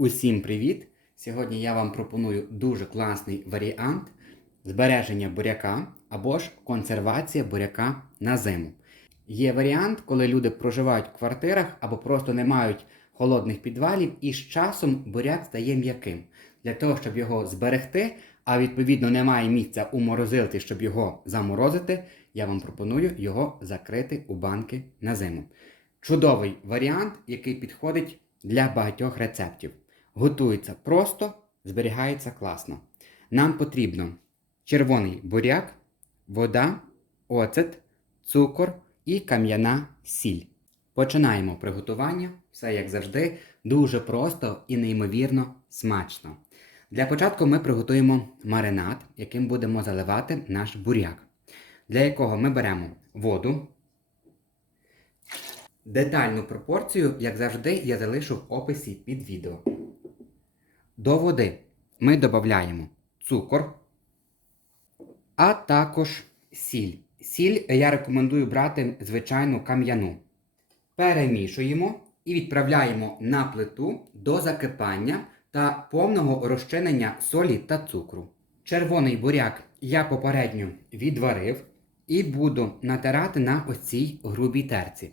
Усім привіт! Сьогодні я вам пропоную дуже класний варіант збереження буряка або ж консервація буряка на зиму. Є варіант, коли люди проживають в квартирах або просто не мають холодних підвалів, і з часом буряк стає м'яким. Для того, щоб його зберегти, а відповідно немає місця у морозилці, щоб його заморозити, я вам пропоную його закрити у банки на зиму. Чудовий варіант, який підходить для багатьох рецептів. Готується просто, зберігається класно. Нам потрібно червоний буряк, вода, оцет, цукор і кам'яна сіль. Починаємо приготування. Все як завжди, дуже просто і неймовірно смачно. Для початку ми приготуємо маринад, яким будемо заливати наш буряк, для якого ми беремо воду. Детальну пропорцію, як завжди, я залишу в описі під відео. До води ми додаємо цукор, а також сіль. Сіль я рекомендую брати звичайну кам'яну. Перемішуємо і відправляємо на плиту до закипання та повного розчинення солі та цукру. Червоний буряк я попередньо відварив і буду натирати на ось цій грубій терці.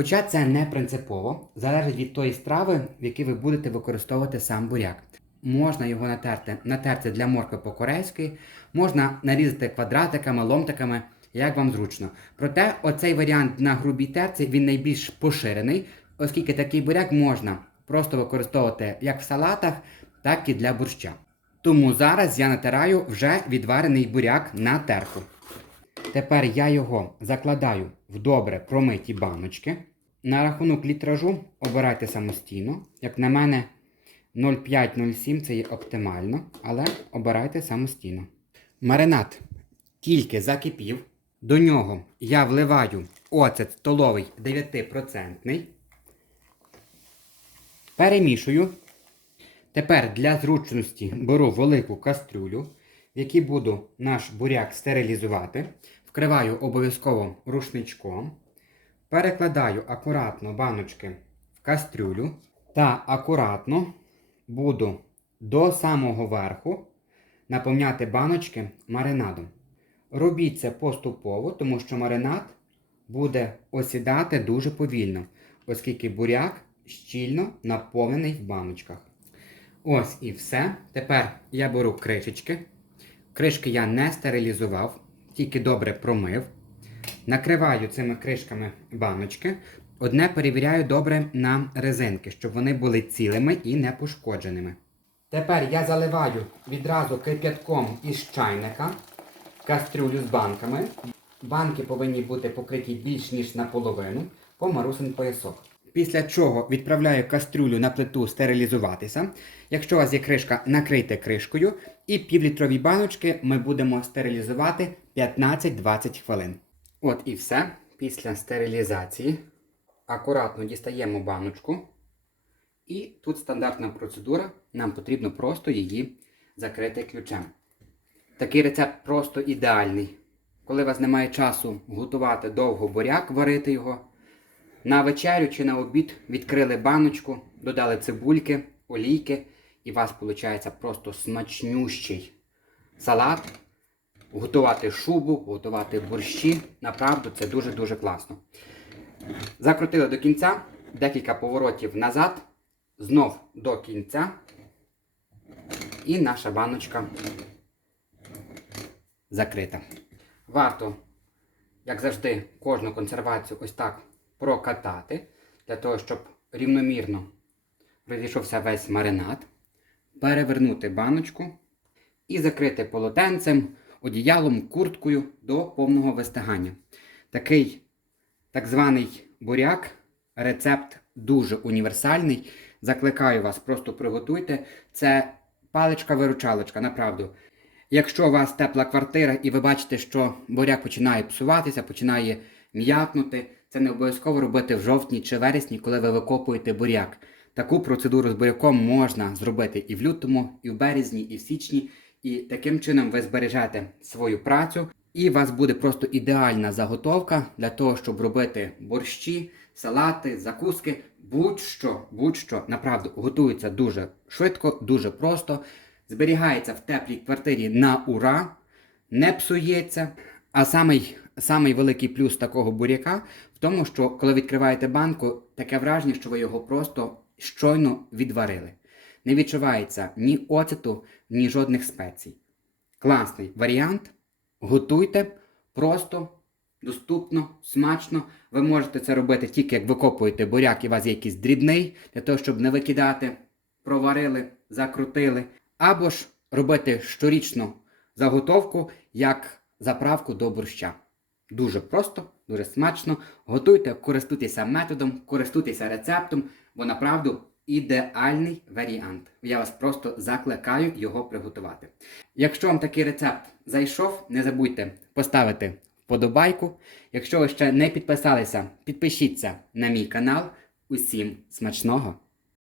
Хоча це не принципово, залежить від тої страви, в якій ви будете використовувати сам буряк. Можна його натерти на терці для моркви по-корейськи, можна нарізати квадратиками, ломтиками, як вам зручно. Проте оцей варіант на грубій терці він найбільш поширений, оскільки такий буряк можна просто використовувати як в салатах, так і для борща. Тому зараз я натираю вже відварений буряк на терку. Тепер я його закладаю в добре промиті баночки. На рахунок літражу обирайте самостійно. Як на мене, 0,5-0,7 це є оптимально, але обирайте самостійно. Маринад тільки закипів. До нього я вливаю оцет столовий 9%. Перемішую. Тепер для зручності беру велику кастрюлю, в якій буду наш буряк стерилізувати. Вкриваю обов'язково рушничком. Перекладаю акуратно баночки в кастрюлю та акуратно буду до самого верху наповняти баночки маринадом. Робіть це поступово, тому що маринад буде осідати дуже повільно, оскільки буряк щільно наповнений в баночках. Ось і все. Тепер я беру кришечки. Кришки я не стерилізував, тільки добре промив. Накриваю цими кришками баночки. Одне перевіряю добре на резинки, щоб вони були цілими і не пошкодженими. Тепер я заливаю відразу кип'ятком із чайника кастрюлю з банками. Банки повинні бути покриті більш ніж наполовину по марусин поясок. Після чого відправляю кастрюлю на плиту стерилізуватися. Якщо у вас є кришка, накрийте кришкою. І півлітрові баночки ми будемо стерилізувати 15-20 хвилин. От і все. Після стерилізації акуратно дістаємо баночку. І тут стандартна процедура. Нам потрібно просто її закрити ключем. Такий рецепт просто ідеальний. Коли у вас немає часу готувати довго буряк, варити його. На вечерю чи на обід відкрили баночку, додали цибульки, олійки, і у вас виходить просто смачнющий салат. Готувати шубу, готувати борщі. Направду це дуже-дуже класно. Закрутили до кінця, декілька поворотів назад, знов до кінця. І наша баночка закрита. Варто, як завжди, кожну консервацію ось так прокатати, для того, щоб рівномірно розійшовся весь маринад, перевернути баночку і закрити полотенцем, одіялом, курткою до повного вистигання. Такий так званий буряк, рецепт дуже універсальний. Закликаю вас, просто приготуйте. Це паличка-виручалочка, направду. Якщо у вас тепла квартира і ви бачите, що буряк починає псуватися, починає м'якнути, це не обов'язково робити в жовтні чи вересні, коли ви викопуєте буряк. Таку процедуру з буряком можна зробити і в лютому, і в березні, і в січні. І таким чином ви збережете свою працю, і у вас буде просто ідеальна заготовка для того, щоб робити борщі, салати, закуски будь-що, будь-що, направду, готується дуже швидко, дуже просто, зберігається в теплій квартирі на ура, не псується. А самий, самий великий плюс такого буряка в тому, що коли відкриваєте банку, таке враження, що ви його просто щойно відварили. Не відчувається ні оцету, ні жодних спецій. Класний варіант. Готуйте просто, доступно, смачно. Ви можете це робити тільки як викопуєте буряк і у вас є якийсь дрібний, для того, щоб не викидати, проварили, закрутили. Або ж робити щорічну заготовку як заправку до борща. Дуже просто, дуже смачно. Готуйте, користуйтеся методом, користуйтеся рецептом, бо направду ідеальний варіант. Я вас просто закликаю його приготувати. Якщо вам такий рецепт зайшов, не забудьте поставити вподобайку. Якщо ви ще не підписалися, підпишіться на мій канал. Усім смачного!